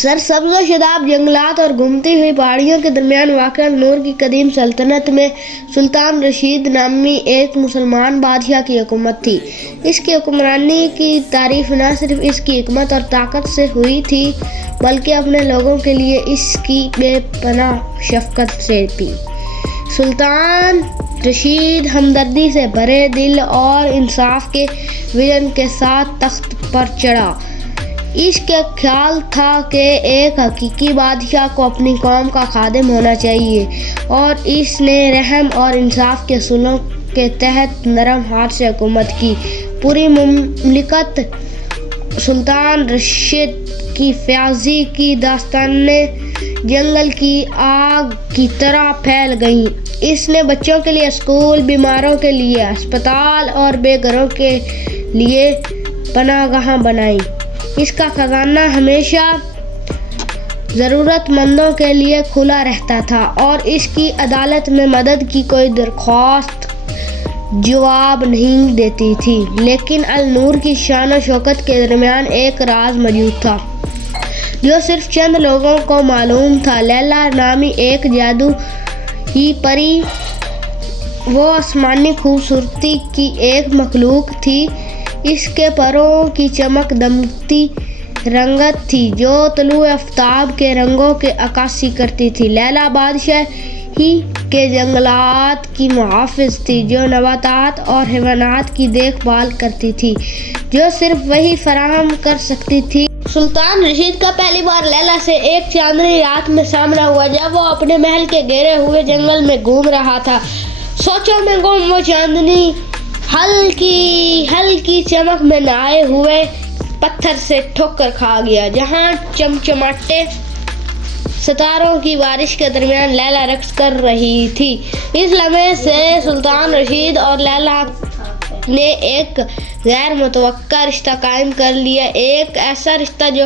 سرسبز و شاداب جنگلات اور گھومتی ہوئی پہاڑیوں کے درمیان واقع نور کی قدیم سلطنت میں سلطان رشید نامی ایک مسلمان بادشاہ کی حکومت تھی۔ اس کی حکمرانی کی تعریف نہ صرف اس کی حکمت اور طاقت سے ہوئی تھی بلکہ اپنے لوگوں کے لیے اس کی بے پناہ شفقت سے بھی۔ سلطان رشید ہمدردی سے بھرے دل اور انصاف کے وژن کے ساتھ تخت پر چڑھا۔ اس کا خیال تھا کہ ایک حقیقی بادشاہ کو اپنی قوم کا خادم ہونا چاہیے اور اس نے رحم اور انصاف کے اصولوں کے تحت نرم ہاتھ سے حکومت کی۔ پوری مملکت سلطان رشید کی فیاضی کی داستانیں جنگل کی آگ کی طرح پھیل گئیں۔ اس نے بچوں کے لیے اسکول، بیماروں کے لیے ہسپتال اور بے گھروں کے لیے پناہ گاہیں بنائیں۔ اس کا خزانہ ہمیشہ ضرورت مندوں کے لیے کھلا رہتا تھا اور اس کی عدالت میں مدد کی کوئی درخواست جواب نہیں دیتی تھی۔ لیکن النور کی شان و شوکت کے درمیان ایک راز موجود تھا جو صرف چند لوگوں کو معلوم تھا۔ لیلا نامی ایک جادوئی پری، وہ آسمانی خوبصورتی کی ایک مخلوق تھی۔ اس کے پروں کی چمک دمکتی رنگت تھی جو طلوع آفتاب کے رنگوں کی عکاسی کرتی تھی۔ لیلا بادشاہی کے جنگلات کی محافظ تھی جو نباتات اور حیوانات کی دیکھ بھال کرتی تھی جو صرف وہی فراہم کر سکتی تھی۔ سلطان رشید کا پہلی بار لیلا سے ایک چاندنی رات میں سامنا ہوا جب وہ اپنے محل کے گھیرے ہوئے جنگل میں گھوم رہا تھا۔ سوچوں میں گم وہ چاندنی ہلکی چمک میں نہائے ہوئے پتھر سے ٹھوکر کھا گیا جہاں چمچماتے ستاروں کی بارش کے درمیان لیلا رقص کر رہی تھی۔ اس لمحے سے سلطان رشید اور لیلا نے ایک غیر متوقع رشتہ قائم کر لیا، ایک ایسا رشتہ جو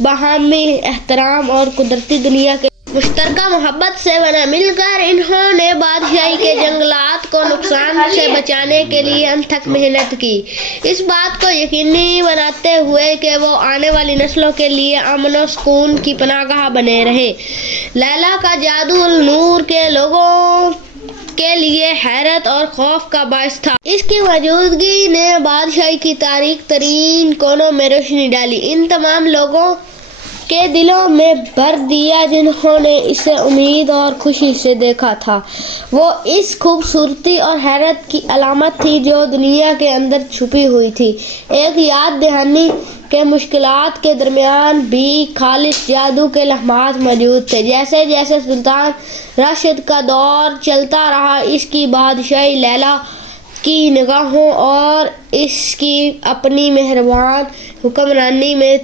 باہمی احترام اور قدرتی دنیا کے مشترکہ محبت سے بنا۔ مل کر انہوں نے بادشاہی کے جنگلات کو نقصان سے بچانے کے لیے انتھک محنت کی، اس بات کو یقینی بناتے ہوئے کہ وہ آنے والی نسلوں کے لیے امن و سکون کی پناہ گاہ بنے رہے۔ لیلا کا جادو النور کے لوگوں کے لیے حیرت اور خوف کا باعث تھا۔ اس کی موجودگی نے بادشاہی کی تاریک ترین کونوں میں روشنی ڈالی، ان تمام لوگوں کے دلوں میں بھر دیا جنہوں نے اسے امید اور خوشی سے دیکھا تھا۔ وہ اس خوبصورتی اور حیرت کی علامت تھی جو دنیا کے اندر چھپی ہوئی تھی، ایک یاد دہانی کہ مشکلات کے درمیان بھی خالص جادو کے لمحات موجود تھے۔ جیسے جیسے سلطان راشد کا دور چلتا رہا، اس کی بادشاہی لیلا کی نگاہوں اور اس کی اپنی مہربان حکمرانی میں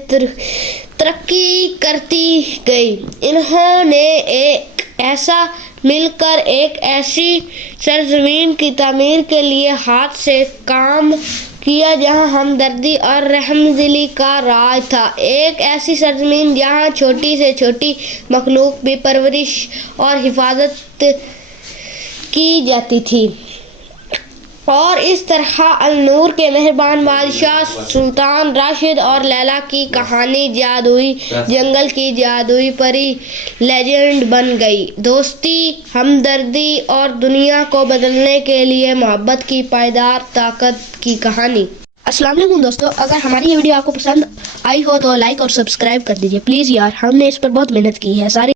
ترقی کرتی گئی۔ انہوں نے ایک ایسا مل کر ایک ایسی سرزمین کی تعمیر کے لیے ہاتھ سے کام کیا جہاں ہمدردی اور رحم دلی کا راج تھا، ایک ایسی سرزمین جہاں چھوٹی سے چھوٹی مخلوق بھی پرورش اور حفاظت کی جاتی تھی۔ اور اس طرح النور کے مہربان بادشاہ سلطان راشد اور لیلا کی کہانی جادوئی جنگل کی جادوئی پری لیجنڈ بن گئی۔ دوستی، ہمدردی اور دنیا کو بدلنے کے لیے محبت کی پائیدار طاقت کی کہانی۔ السلام علیکم دوستو، اگر ہماری یہ ویڈیو آپ کو پسند آئی ہو تو لائک اور سبسکرائب کر دیجیے پلیز یار، ہم نے اس پر بہت محنت کی ہے۔ ساری